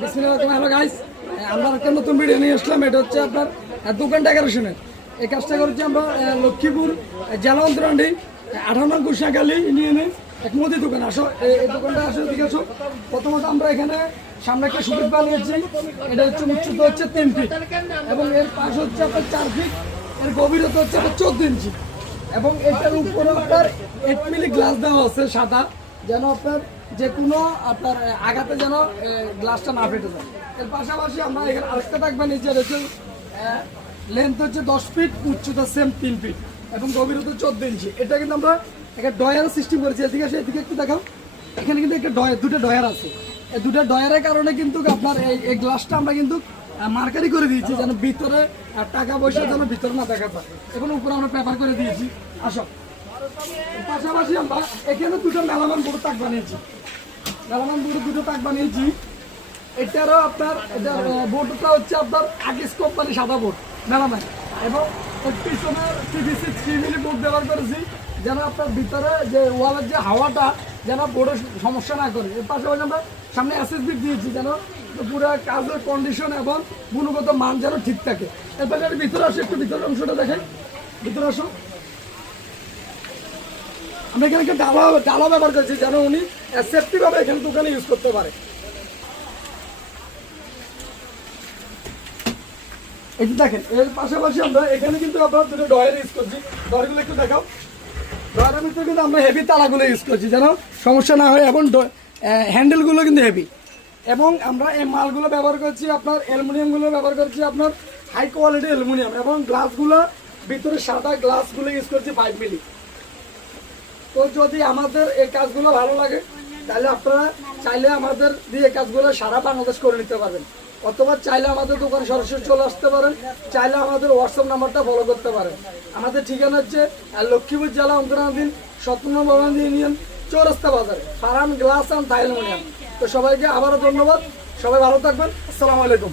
Hello guys, আমরা একটা নতুন ভিডিও নিয়ে আসলাম। এটা হচ্ছে আপনার দোকান ডেকোরেশনের। এই কাজটা করেছি আমরা লক্ষ্মীপুর জেলা অন্তরান্ডি 58 গুসাখালী ইউনিয়নে এক মুদি দোকান। আসো এই দোকানটা আসো, ঠিক আছে। প্রথমত আমরা এখানে সামনে একটা সুবিধা বানিয়েছি। এটা হচ্ছে উচ্চতা হচ্ছে 3 ফিট এবং এর পাশ হচ্ছে আপনার 4 ফিট, এর গভীরতা হচ্ছে আপনার 14 ইঞ্চি এবং এটার উপরে আপনার 8 মিলি গ্লাস দেওয়া আছে সাদা, যেন আপনার যে কোনো আপনার আঘাতে যেন গ্লাসটা না ফেটে যায়। এর পাশাপাশি আমরা এখানে আরেকটা থাকবে নিচে রয়েছে, লেন্থ হচ্ছে 10 ফিট, উচ্চতা সেম 3 ফিট এবং গভীরতা 14 ইঞ্চি। এটা কিন্তু আমরা একটা ডয়ার সিস্টেম করেছি। এদিকে আসে, এদিকে একটু দেখাও। এখানে কিন্তু একটা দুটো ডয়ার আছে। এই দুটো ডয়ারের কারণে কিন্তু আপনার এই গ্লাসটা আমরা কিন্তু মার্কারি করে দিয়েছি, যেন ভিতরে টাকা পয়সা যেন ভিতরে না দেখা যায়। এখন উপরে আমরা পেপার করে দিয়েছি। আসো, পাশাপাশি আমরা এখানে দুটো মেলামান বোর্ড তাক বানিয়েছি। মেলামান বোর্ড দুটো তাক বানিয়েছি। এটারও আপনার এটার বোর্ডটা হচ্ছে আপনার আকিস কোম্পানি সাদা বোর্ড মেলামান, এবং পিছনের PVC 3 মিলি বোর্ড ব্যবহার করেছি, যেন আপনার ভিতরে যে ওয়ালের যে হাওয়াটা যেন বোর্ডের সমস্যা না করে। এর পাশাপাশি আমরা সামনে SSB দিয়েছি, যেন পুরো কাজের কন্ডিশন এবং গুণগত মান যেন ঠিক থাকে। এরপরে ভিতরে আসো, একটু ভিতরের অংশটা দেখেন। ভিতরে আসো, আমরা এখানে একটা ডালা ব্যবহার করছি, যেন উনি সেফটি ভাবে এখানে দোকানে ইউজ করতে পারে। এই যে দেখেন, এর পাশাপাশি আমরা এখানে কিন্তু আপনার দুটো ডয়ার ইউজ করছি। ডয়ারগুলো একটু দেখাও। ডয়ারের ভিতরে কিন্তু আমরা হেভি তালাগুলো ইউজ করছি, যেন সমস্যা না হয়, এবং হ্যান্ডেলগুলো কিন্তু হেভি। এবং আমরা এই মালগুলো ব্যবহার করছি আপনার অ্যালুমিনিয়ামগুলো ব্যবহার করছি আপনার হাই কোয়ালিটি অ্যালুমিনিয়াম, এবং গ্লাসগুলো ভিতরে সাদা গ্লাসগুলো ইউজ করছি 5 মিলি। তো যদি আমাদের এই কাজগুলো ভালো লাগে, তাহলে আপনারা চাইলে আমাদের দিয়ে কাজগুলো সারা বাংলাদেশ করে নিতে পারবেন, অথবা চাইলে আমাদের দোকানে সরাসরি চলে আসতে পারেন, চাইলে আমাদের হোয়াটসঅ্যাপ নাম্বারটা ফলো করতে পারেন। আমাদের ঠিকানা হচ্ছে লক্ষ্মীপুর জেলা অন্তরাধীন 17 নম্বর ইউনিয়ন, চৌরাস্তা বাজারে, ফারাম গ্লাস অ্যান্ড অ্যালুমিনিয়াম। তো সবাইকে আবারও ধন্যবাদ। সবাই ভালো থাকবেন। আসসালামু আলাইকুম।